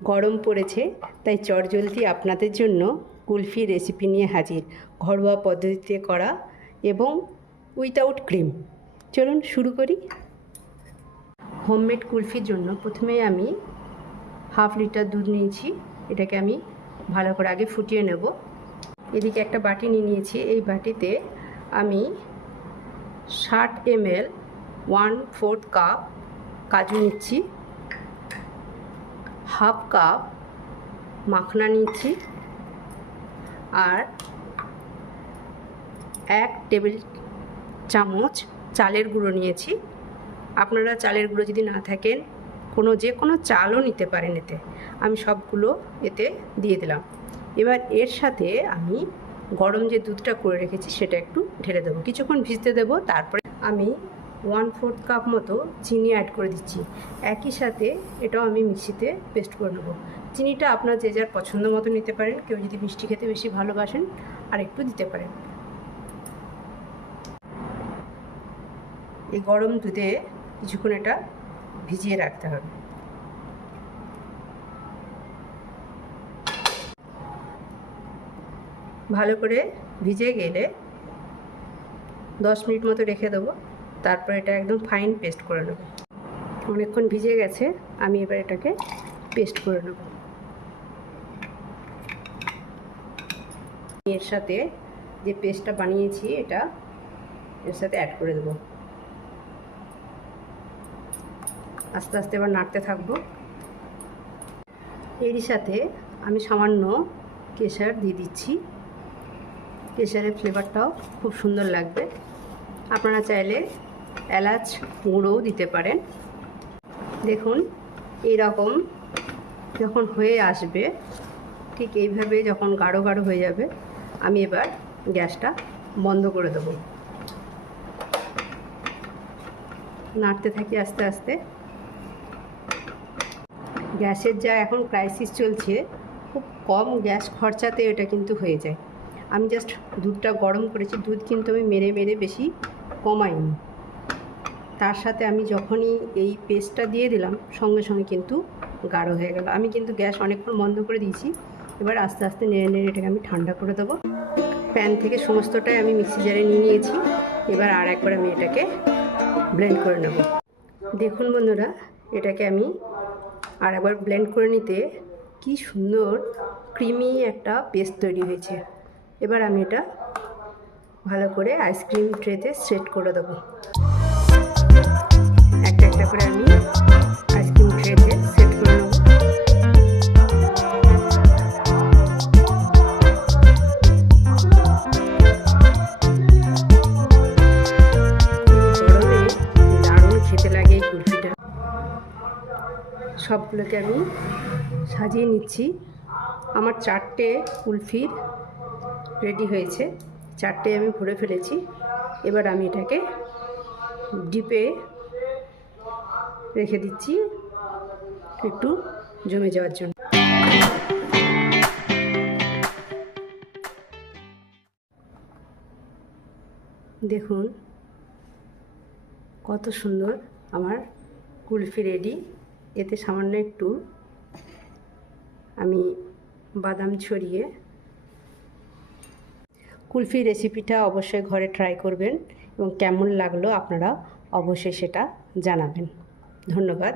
গরম পড়েছে, তাই চটজলদি আপনাদের জন্য কুলফি রেসিপি নিয়ে হাজির। ঘরোয়া পদ্ধতিতে করা এবং উইথাউট ক্রিম। চলুন শুরু করি। হোমমেড কুলফির জন্য প্রথমে আমি 1/2 লিটার দুধ নিয়েছি। এটাকে আমি ভালো করে আগে ফুটিয়ে নেব। এদিকে একটা বাটি নিয়ে নিয়েছি। এই বাটিতে আমি 60 ml 1/4 কাপ কাজু নিচ্ছি, 1/2 কাপ মাখনা নিচ্ছি, আর 1 টেবিল চামচ চালের গুঁড়ো নিয়েছি। আপনারা চালের গুঁড়ো যদি না থাকেন যে কোনো চালও নিতে পারেন। এতে আমি সবগুলো এতে দিয়ে দিলাম। এবার এর সাথে আমি গরম যে দুধটা করে রেখেছি সেটা একটু ঢেলে দেবো, কিছুক্ষণ ভিজতে দেবো। তারপরে আমি 1/4 কাপ মতো চিনি অ্যাড করে দিচ্ছি। একই সাথে এটাও আমি মিক্সিতে পেস্ট করে নেবো। চিনিটা আপনার যে যার পছন্দ মতো নিতে পারেন। কেউ যদি মিষ্টি খেতে বেশি ভালোবাসেন আর একটু দিতে পারেন। এই গরম দুধে কিছুক্ষণ এটা ভিজিয়ে রাখতে হবে। ভালো করে ভিজে গেলে 10 মিনিট মতো রেখে দেবো। তারপর এটা একদম ফাইন পেস্ট করে নেব। অনেকক্ষণ ভিজে গেছে, আমি এবার এটাকে পেস্ট করে নেব। এর সাথে যে পেস্টটা বানিয়েছি এটা এর সাথে অ্যাড করে দেবো। আস্তে আস্তে এবার নাড়তে থাকবো। এরই সাথে আমি সামান্য কেশর দিয়ে দিচ্ছি। কেশরের ফ্লেভারটাও খুব সুন্দর লাগবে। আপনারা চাইলে এলাচ গুঁড়োও দিতে পারেন। দেখুন এইরকম যখন হয়ে আসবে, ঠিক এইভাবে যখন গাঢ় গাঢ় হয়ে যাবে, আমি এবার গ্যাসটা বন্ধ করে দেবো। নাড়তে থাকি আস্তে আস্তে। গ্যাসের যা এখন ক্রাইসিস চলছে, খুব কম গ্যাস খরচাতে এটা কিন্তু হয়ে যায়। আমি জাস্ট দুধটা গরম করেছি। দুধ কিন্তু আমি মেরে মেরে বেশি কমাইনি। তার সাথে আমি যখনই এই পেস্টটা দিয়ে দিলাম সঙ্গে সঙ্গে কিন্তু গাঢ় হয়ে গেল। আমি কিন্তু গ্যাস অনেকক্ষণ বন্ধ করে দিয়েছি। এবার আস্তে আস্তে নেড়ে নেড়ে এটাকে আমি ঠান্ডা করে দেবো। প্যান থেকে সমস্তটাই আমি মিক্সি জারে নিয়ে নিয়েছি। এবার আর একবার আমি এটাকে ব্লেন্ড করে নেব। দেখুন বন্ধুরা, এটাকে আমি আর একবার ব্লেন্ড করে নিতে কি সুন্দর ক্রিমি একটা পেস্ট তৈরি হয়েছে। এবার আমি এটা ভালো করে আইসক্রিম ট্রেতে সেট করে দেবো। একটা একটা করে আমি আইসক্রিম ট্রেতে সেট করে নেব। গরমে দারুণ খেতে লাগে এই কুলফিটা। সবগুলোকে আমি সাজিয়ে নিচ্ছি। আমার 4টে কুলফির রেডি হয়েছে। 4টে আমি ভরে ফেলেছি। এবার আমি এটাকে ডিপে রেখে দিচ্ছি একটু জমে যাওয়ার জন্য। দেখুন কত সুন্দর আমার কুলফি রেডি। এতে সামান্য একটু আমি বাদাম ছড়িয়ে। কুলফি রেসিপিটা অবশ্যই ঘরে ট্রাই করবেন এবং কেমন লাগলো আপনারা অবশ্যই সেটা জানাবেন। ধন্যবাদ।